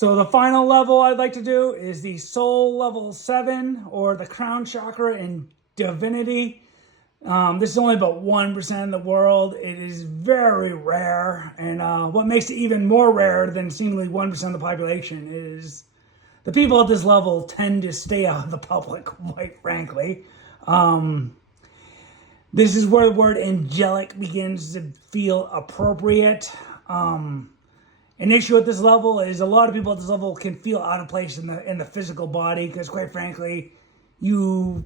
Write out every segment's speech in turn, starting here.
So the final level I'd like to do is the Soul Level 7, or the Crown Chakra in Divinity. This is only about 1% of the world. It is very rare, and what makes it even more rare than seemingly 1% of the population is the people at this level tend to stay out of the public, quite frankly. This is where the word angelic begins to feel appropriate. An issue at this level is a lot of people at this level can feel out of place in the physical body because, quite frankly, you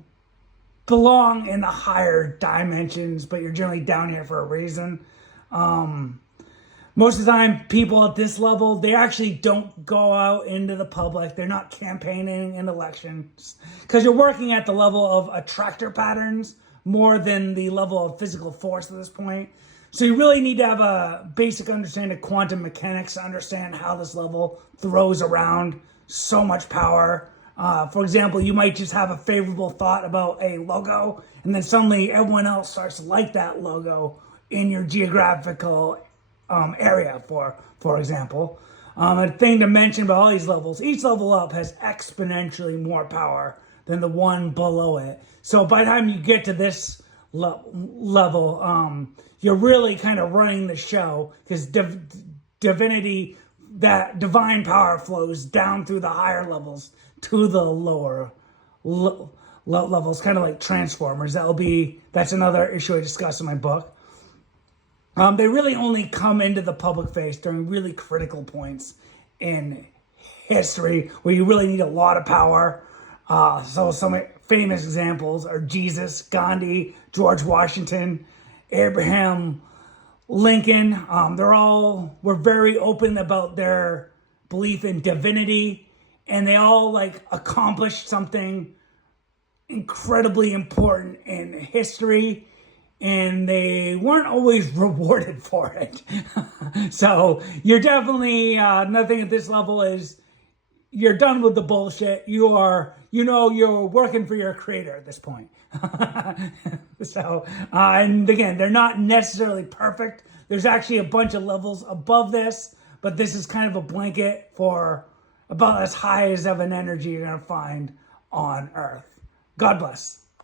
belong in the higher dimensions, but you're generally down here for a reason. Most of the time, people at this level, they actually don't go out into the public. They're not campaigning in elections because you're working at the level of attractor patterns more than the level of physical force at this point. So you really need to have a basic understanding of quantum mechanics to understand how this level throws around so much power. For example, you might just have a favorable thought about a logo, and then suddenly everyone else starts to like that logo in your geographical area, for example. A thing to mention about all these levels, each level up has exponentially more power than the one below it. So by the time you get to this level, you're really kind of running the show because divinity, that divine power flows down through the higher levels to the lower levels, kind of like Transformers. That's another issue I discuss in my book. They really only come into the public face during really critical points in history where you really need a lot of power. So some famous examples are Jesus, Gandhi, George Washington, Abraham Lincoln. Were very open about their belief in divinity, and they all accomplished something incredibly important in history, and they weren't always rewarded for it. So you're definitely nothing at this level is you're done with the bullshit. You're working for your creator at this point. So, and again, they're not necessarily perfect. There's actually a bunch of levels above this, but this is kind of a blanket for about as high as of an energy you're going to find on Earth. God bless.